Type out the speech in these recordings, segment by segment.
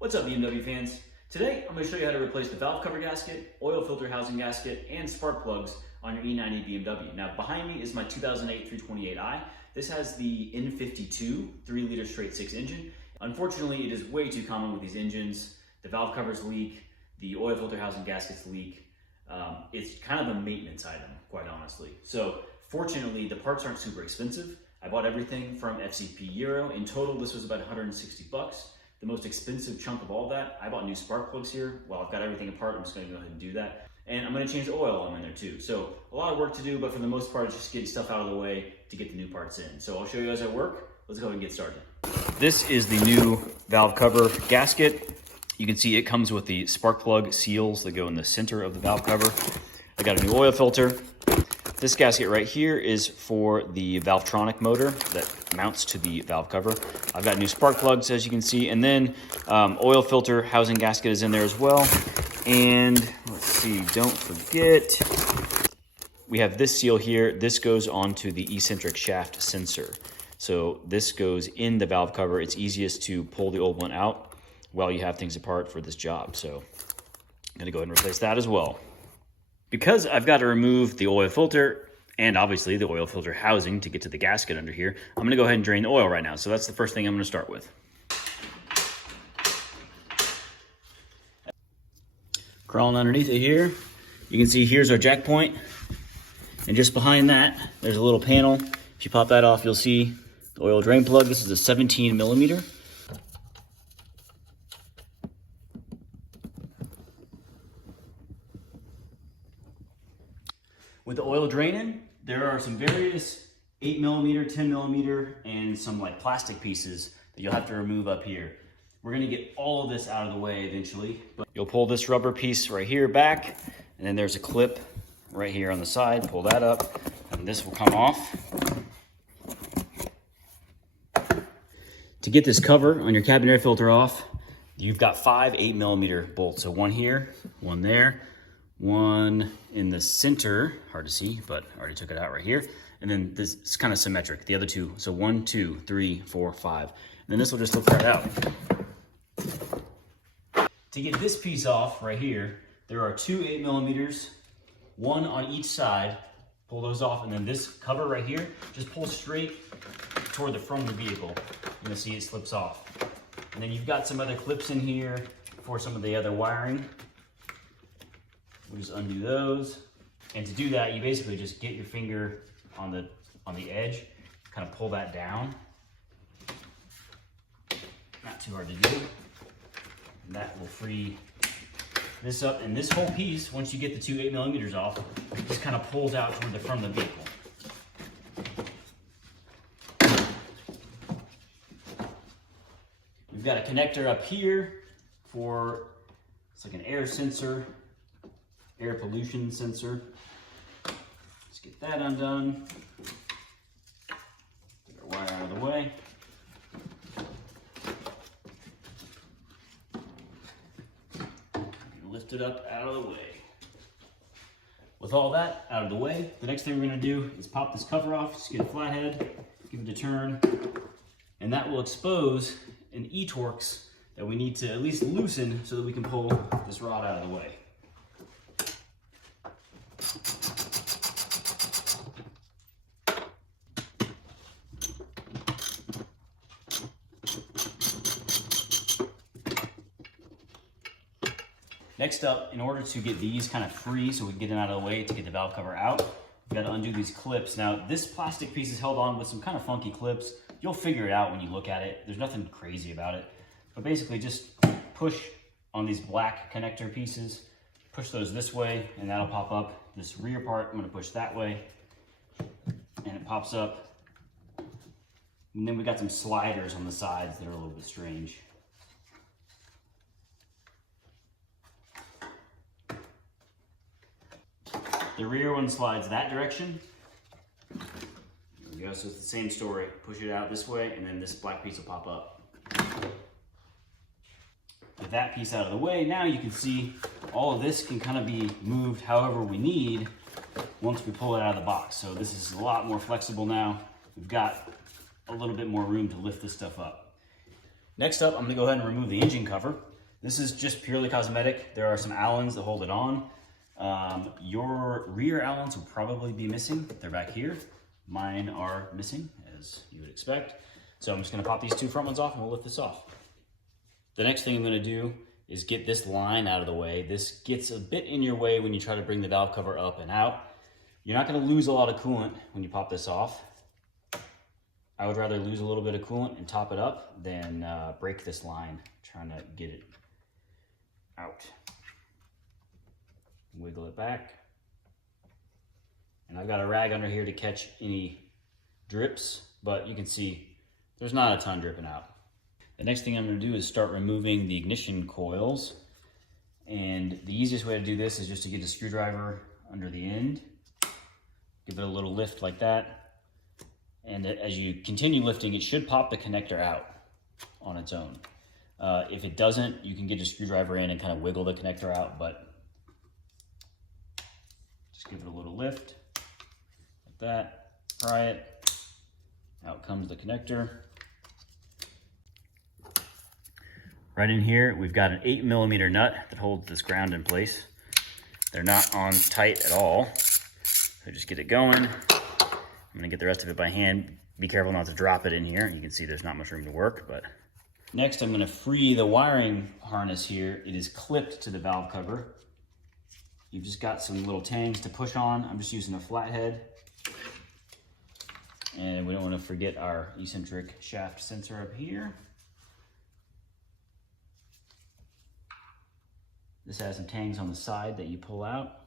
What's up, BMW fans? Today, I'm going to show you how to replace the valve cover gasket, oil filter housing gasket, and spark plugs on your E90 BMW. Now, behind me is my 2008 328i. This has the N52 3-liter straight 6 engine. Unfortunately, it is way too common with these engines. The valve covers leak, the oil filter housing gaskets leak. It's kind of a maintenance item, quite honestly. So, fortunately, the parts aren't super expensive. I bought everything from FCP Euro. In total, this was about 160 bucks. The most expensive chunk of all that, I bought new spark plugs here. While I've got everything apart, I'm just gonna go ahead and do that. And I'm gonna change the oil while I'm in there too. So a lot of work to do, but for the most part, it's just getting stuff out of the way to get the new parts in. So I'll show you as I work. Let's go ahead and get started. This is the new valve cover gasket. You can see it comes with the spark plug seals that go in the center of the valve cover. I got a new oil filter. This gasket right here is for the valvetronic motor that mounts to the valve cover. I've got new spark plugs, as you can see, and then oil filter housing gasket is in there as well. And let's see, don't forget, we have this seal here. This goes onto the eccentric shaft sensor. So this goes in the valve cover. It's easiest to pull the old one out while you have things apart for this job. So I'm gonna go ahead and replace that as well. Because I've got to remove the oil filter and obviously the oil filter housing to get to the gasket under here, I'm going to go ahead and drain the oil right now. So that's the first thing I'm going to start with. Crawling underneath it here, you can see here's our jack point. And just behind that, there's a little panel. If you pop that off, you'll see the oil drain plug. This is a 17 millimeter. With the oil draining, there are some various 8 millimeter, 10 millimeter, and some like plastic pieces that you'll have to remove up here. We're gonna get all of this out of the way eventually, but you'll pull this rubber piece right here back, and then there's a clip right here on the side. Pull that up, and this will come off. To get this cover on your cabin air filter off, you've got 5 8 millimeter bolts. So one here, one there, one in the center, hard to see, but I already took it out right here. And then this is kind of symmetric, the other two. So 1, 2, 3, 4, 5. And then this will just lift right out. To get this piece off right here, there are 2 8 millimeters, one on each side. Pull those off, and then this cover right here, just pull straight toward the front of the vehicle. You're gonna see it slips off. And then you've got some other clips in here for some of the other wiring. We'll just undo those. And to do that, you basically just get your finger on the edge, kind of pull that down. Not too hard to do. And that will free this up. And this whole piece, once you get the 2 8 millimeters off, just kind of pulls out toward the front of the vehicle. We've got a connector up here for, it's like an air sensor. Air pollution sensor. Let's get that undone. Get our wire out of the way. Lift it up out of the way. With all that out of the way, the next thing we're going to do is pop this cover off, just get a flathead, give it a turn, and that will expose an E-Torx that we need to at least loosen so that we can pull this rod out of the way. Next up, in order to get these kind of free so we can get them out of the way to get the valve cover out, we've got to undo these clips. Now, this plastic piece is held on with some kind of funky clips. You'll figure it out when you look at it. There's nothing crazy about it. But basically, just push on these black connector pieces, push those this way, and that'll pop up. This rear part, I'm going to push that way, and it pops up. And then we got some sliders on the sides that are a little bit strange. The rear one slides that direction. There we go, so it's the same story. Push it out this way, and then this black piece will pop up. With that piece out of the way, now you can see all of this can kind of be moved however we need once we pull it out of the box. So this is a lot more flexible now. We've got a little bit more room to lift this stuff up. Next up, I'm gonna go ahead and remove the engine cover. This is just purely cosmetic. There are some Allens that hold it on. Your rear Allens will probably be missing. They're back here. Mine are missing, as you would expect. So I'm just gonna pop these two front ones off and we'll lift this off. The next thing I'm gonna do is get this line out of the way. This gets a bit in your way when you try to bring the valve cover up and out. You're not gonna lose a lot of coolant when you pop this off. I would rather lose a little bit of coolant and top it up than break this line trying to get it out. Wiggle it back. And I've got a rag under here to catch any drips, but you can see there's not a ton dripping out. The next thing I'm gonna do is start removing the ignition coils. And the easiest way to do this is just to get a screwdriver under the end, give it a little lift like that. And as you continue lifting, it should pop the connector out on its own. If it doesn't, you can get a screwdriver in and kind of wiggle the connector out, but just give it a little lift like that, pry it, out comes the connector. Right in here, we've got an 8mm nut that holds this ground in place. They're not on tight at all. So just get it going. I'm gonna get the rest of it by hand. Be careful not to drop it in here. You can see there's not much room to work, but. Next, I'm gonna free the wiring harness here. It is clipped to the valve cover. You've just got some little tangs to push on. I'm just using a flathead. And we don't wanna forget our eccentric shaft sensor up here. This has some tangs on the side that you pull out.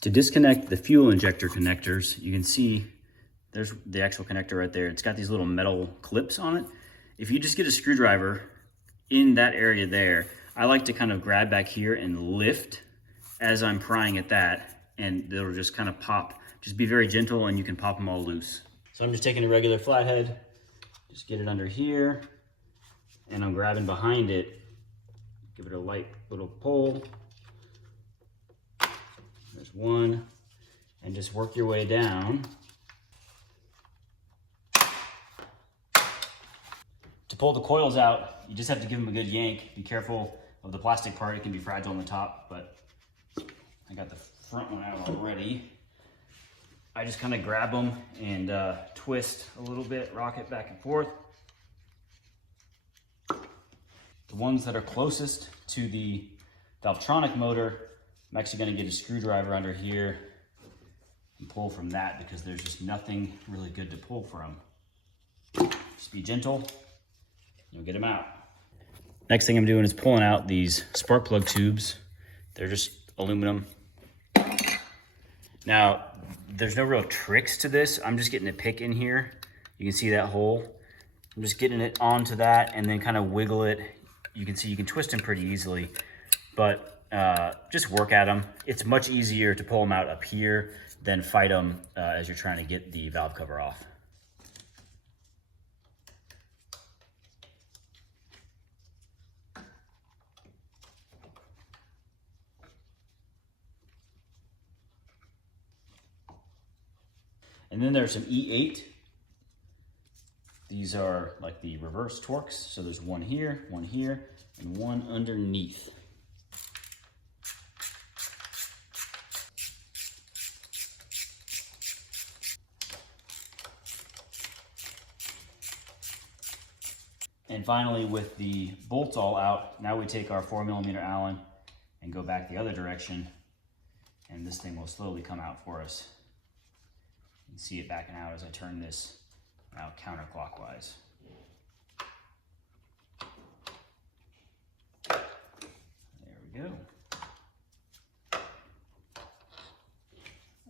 To disconnect the fuel injector connectors, you can see there's the actual connector right there. It's got these little metal clips on it. If you just get a screwdriver in that area there, I like to kind of grab back here and lift as I'm prying at that, and it'll just kind of pop. Just be very gentle and you can pop them all loose. So I'm just taking a regular flathead, just get it under here, and I'm grabbing behind it, give it a light little pull. There's one, and just work your way down. To pull the coils out, you just have to give them a good yank. Be careful of the plastic part, it can be fragile on the top, but I got the front one out already. I just kind of grab them and twist a little bit, rock it back and forth. The ones that are closest to the valvetronic motor, I'm actually going to get a screwdriver under here and pull from that because there's just nothing really good to pull from. Just be gentle, you'll get them out. Next thing I'm doing is pulling out these spark plug tubes. They're just aluminum. Now, there's no real tricks to this. I'm just getting a pick in here. You can see that hole. I'm just getting it onto that and then kind of wiggle it. You can see you can twist them pretty easily, but just work at them. It's much easier to pull them out up here than fight them as you're trying to get the valve cover off. And then there's some E8. These are like the reverse Torx. So there's one here, and one underneath. And finally, with the bolts all out, now we take our 4mm Allen and go back the other direction, and this thing will slowly come out for us. You can see it backing out as I turn this now counterclockwise. There we go.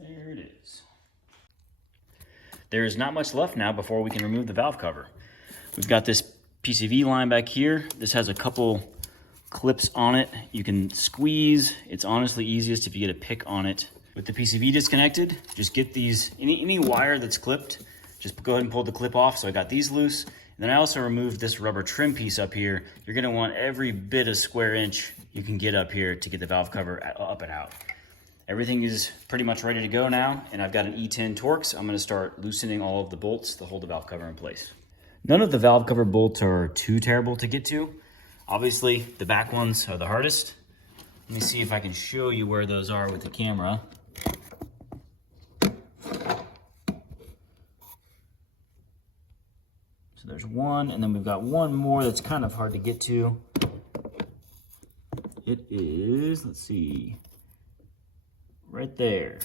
There it is. There is not much left now before we can remove the valve cover. We've got this PCV line back here. This has a couple clips on it. You can squeeze. It's honestly easiest if you get a pick on it. With the PCV disconnected, just get these, any wire that's clipped, just go ahead and pull the clip off. So I got these loose. And then I also removed this rubber trim piece up here. You're gonna want every bit of square inch you can get up here to get the valve cover up and out. Everything is pretty much ready to go now, and I've got an E10 Torx. I'm gonna start loosening all of the bolts to hold the valve cover in place. None of the valve cover bolts are too terrible to get to. Obviously, the back ones are the hardest. Let me see if I can show you where those are with the camera. So there's one, and then we've got one more that's kind of hard to get to. It is, let's see, right there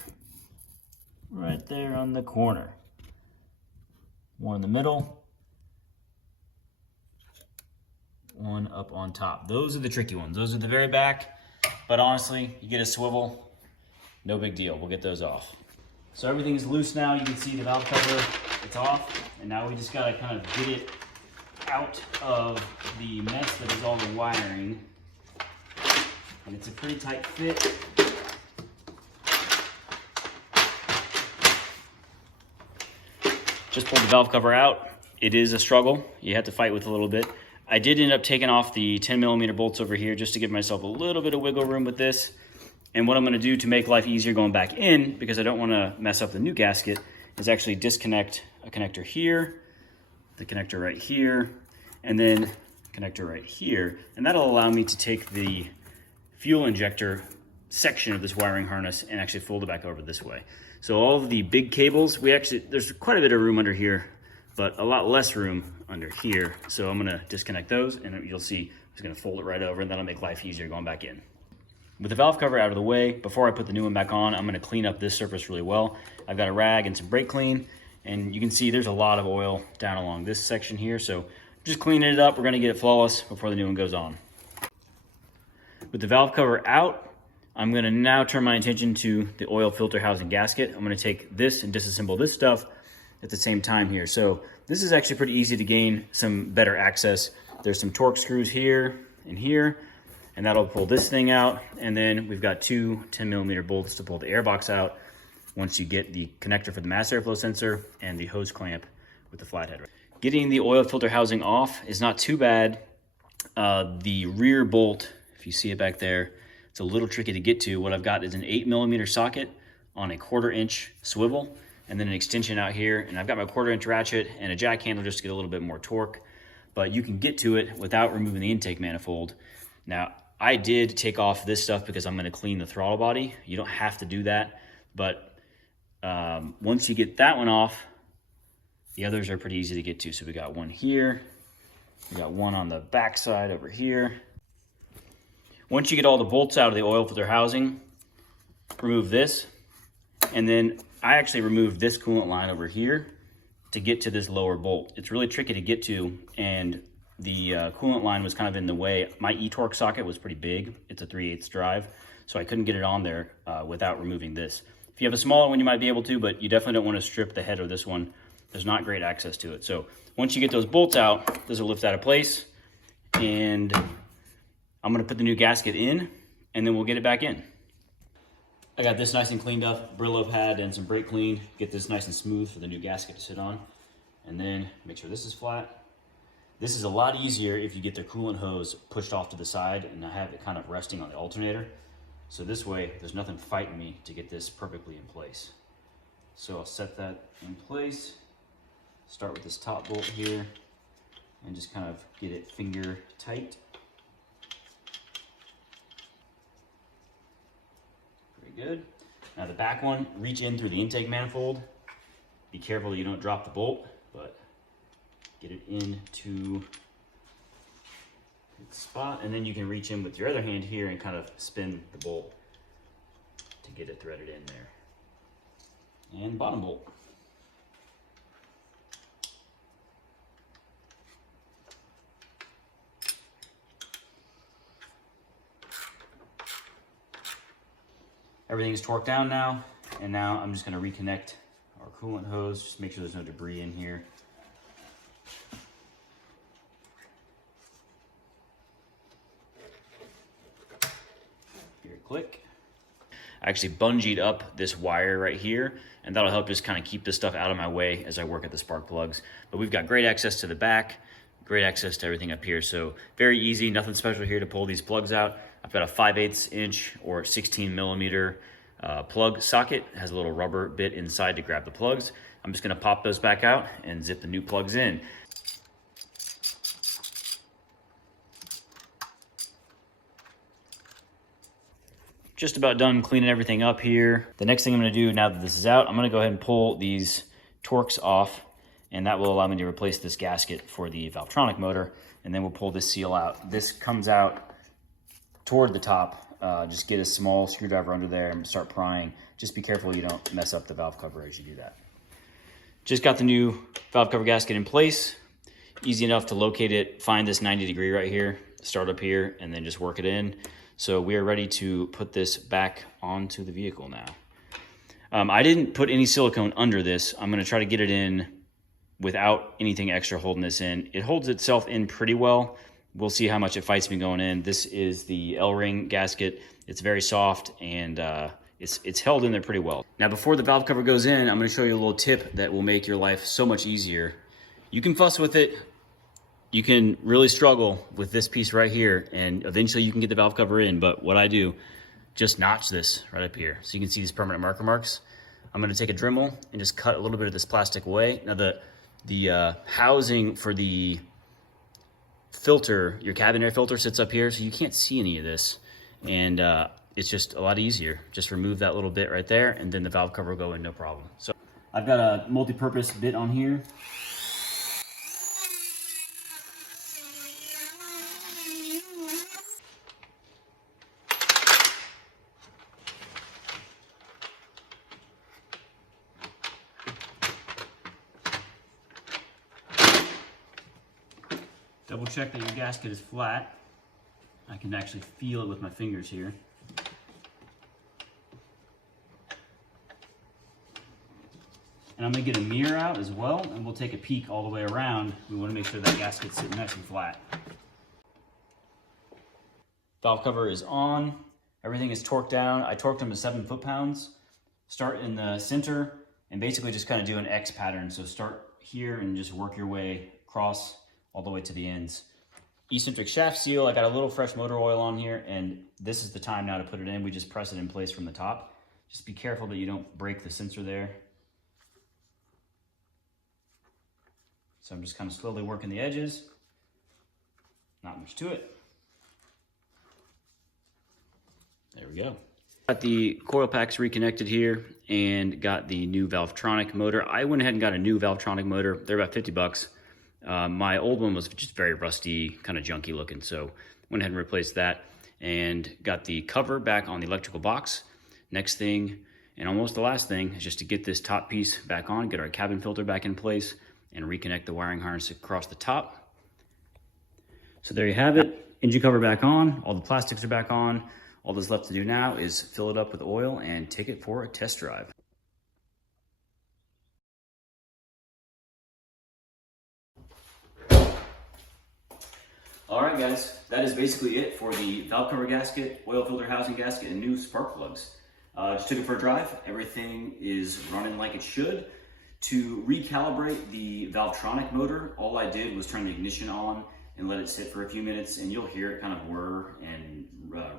on the corner. One in the middle, one up on top. Those are the tricky ones. Those are the very back, but honestly, you get a swivel, no big deal. We'll get those off. So everything is loose now. You can see the valve cover, it's off, and now we just gotta kind of get it out of the mess that is all the wiring. And it's a pretty tight fit. Just pulled the valve cover out. It is a struggle. You have to fight with a little bit. I did end up taking off the 10mm bolts over here just to give myself a little bit of wiggle room with this. And what I'm gonna do to make life easier going back in, because I don't wanna mess up the new gasket, is actually disconnect a connector here, the connector right here, and then connector right here. And that'll allow me to take the fuel injector section of this wiring harness and actually fold it back over this way. So all of the big cables, there's quite a bit of room under here, but a lot less room under here. So I'm gonna disconnect those, and you'll see I'm just gonna fold it right over, and that'll make life easier going back in. With the valve cover out of the way, before I put the new one back on, I'm gonna clean up this surface really well. I've got a rag and some brake clean, and you can see there's a lot of oil down along this section here. So just cleaning it up, we're gonna get it flawless before the new one goes on. With the valve cover out, I'm gonna now turn my attention to the oil filter housing gasket. I'm gonna take this and disassemble this stuff at the same time here. So this is actually pretty easy to gain some better access. There's some Torx screws here and here, and that'll pull this thing out. And then we've got two 10mm bolts to pull the airbox out once you get the connector for the mass airflow sensor and the hose clamp with the flathead. Getting the oil filter housing off is not too bad. The rear bolt, if you see it back there, it's a little tricky to get to. What I've got is an 8mm socket on a 1/4" swivel, and then an extension out here. And I've got my 1/4" ratchet and a jack handle just to get a little bit more torque, but you can get to it without removing the intake manifold. Now, I did take off this stuff because I'm gonna clean the throttle body. You don't have to do that, but once you get that one off, the others are pretty easy to get to. So we got one here, we got one on the back side over here. Once you get all the bolts out of the oil filter housing, remove this, and then I actually removed this coolant line over here to get to this lower bolt. It's really tricky to get to, and the coolant line was kind of in the way. My e-torque socket was pretty big. It's a 3/8 drive, so I couldn't get it on there without removing this. If you have a smaller one, you might be able to, but you definitely don't want to strip the head of this one. There's not great access to it. So once you get those bolts out, those will lift out of place, and I'm gonna put the new gasket in, and then we'll get it back in. I got this nice and cleaned up, Brillo pad and some brake clean. Get this nice and smooth for the new gasket to sit on. And then make sure this is flat. This is a lot easier if you get the coolant hose pushed off to the side and have it kind of resting on the alternator. So this way, there's nothing fighting me to get this perfectly in place. So I'll set that in place. Start with this top bolt here and just kind of get it finger tight. Very good. Now the back one, reach in through the intake manifold. Be careful you don't drop the bolt, but get it into its spot, and then you can reach in with your other hand here and kind of spin the bolt to get it threaded in there. And bottom bolt. Everything's torqued down now, and now I'm just going to reconnect our coolant hose, just make sure there's no debris in here. Here, click. I actually bungeed up this wire right here, and that'll help just kind of keep this stuff out of my way as I work at the spark plugs. But we've got great access to the back, great access to everything up here. So very easy, nothing special here to pull these plugs out. I've got a 5/8 inch or 16mm plug socket. It has a little rubber bit inside to grab the plugs. I'm just gonna pop those back out and zip the new plugs in. Just about done cleaning everything up here. The next thing I'm gonna do now that this is out, I'm gonna go ahead and pull these Torx off, and that will allow me to replace this gasket for the valvetronic motor, and then we'll pull this seal out. This comes out toward the top. Just get a small screwdriver under there and start prying. Just be careful you don't mess up the valve cover as you do that. Just got the new valve cover gasket in place. Easy enough to locate it, find this 90 degree right here, start up here, and then just work it in. So we are ready to put this back onto the vehicle now. I didn't put any silicone under this. I'm gonna try to get it in without anything extra holding this in. It holds itself in pretty well. We'll see how much it fights me going in. This is the L-ring gasket. It's very soft and it's held in there pretty well. Now before the valve cover goes in, I'm gonna show you a little tip that will make your life so much easier. You can fuss with it. You can really struggle with this piece right here, and eventually you can get the valve cover in, but what I do, just notch this right up here. So you can see these permanent marker marks. I'm gonna take a Dremel and just cut a little bit of this plastic away. Now the housing for the filter, your cabin air filter sits up here, so you can't see any of this. And it's just a lot easier. Just remove that little bit right there, and then the valve cover will go in no problem. So I've got a multi-purpose bit on here. Double check that your gasket is flat. I can actually feel it with my fingers here. And I'm gonna get a mirror out as well, and we'll take a peek all the way around. We wanna make sure that gasket's sitting nice and flat. Valve cover is on. Everything is torqued down. I torqued them to 7 foot-pounds. Start in the center and basically just kind of do an X pattern. So start here and just work your way across all the way to the ends. Eccentric shaft seal, I got a little fresh motor oil on here, and this is the time now to put it in. We just press it in place from the top. Just be careful that you don't break the sensor there. So I'm just kind of slowly working the edges. Not much to it. There we go. Got the coil packs reconnected here and got the new valvetronic motor. I went ahead and got a new valvetronic motor. They're about 50 bucks. My old one was just very rusty, kind of junky looking, so went ahead and replaced that and got the cover back on the electrical box. Next thing, and almost the last thing, is just to get this top piece back on, get our cabin filter back in place, and reconnect the wiring harness across the top. So there you have it. Engine cover back on, all the plastics are back on. All that's left to do now is fill it up with oil and take it for a test drive. All right, guys, that is basically it for the valve cover gasket, oil filter housing gasket, and new spark plugs. Just took it for a drive. Everything is running like it should. To recalibrate the valvetronic motor, all I did was turn the ignition on and let it sit for a few minutes, and you'll hear it kind of whir and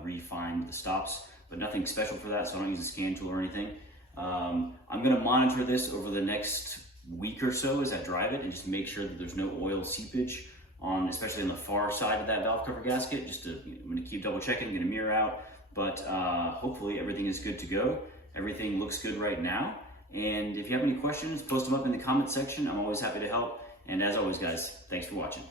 refine the stops, but nothing special for that, so I don't use a scan tool or anything. I'm gonna monitor this over the next week or so as I drive it and just make sure that there's no oil seepage on, especially on the far side of that valve cover gasket. I'm gonna keep double checking, get a mirror out, but hopefully everything is good to go. Everything looks good right now. And if you have any questions, post them up in the comment section. I'm always happy to help. And as always, guys, thanks for watching.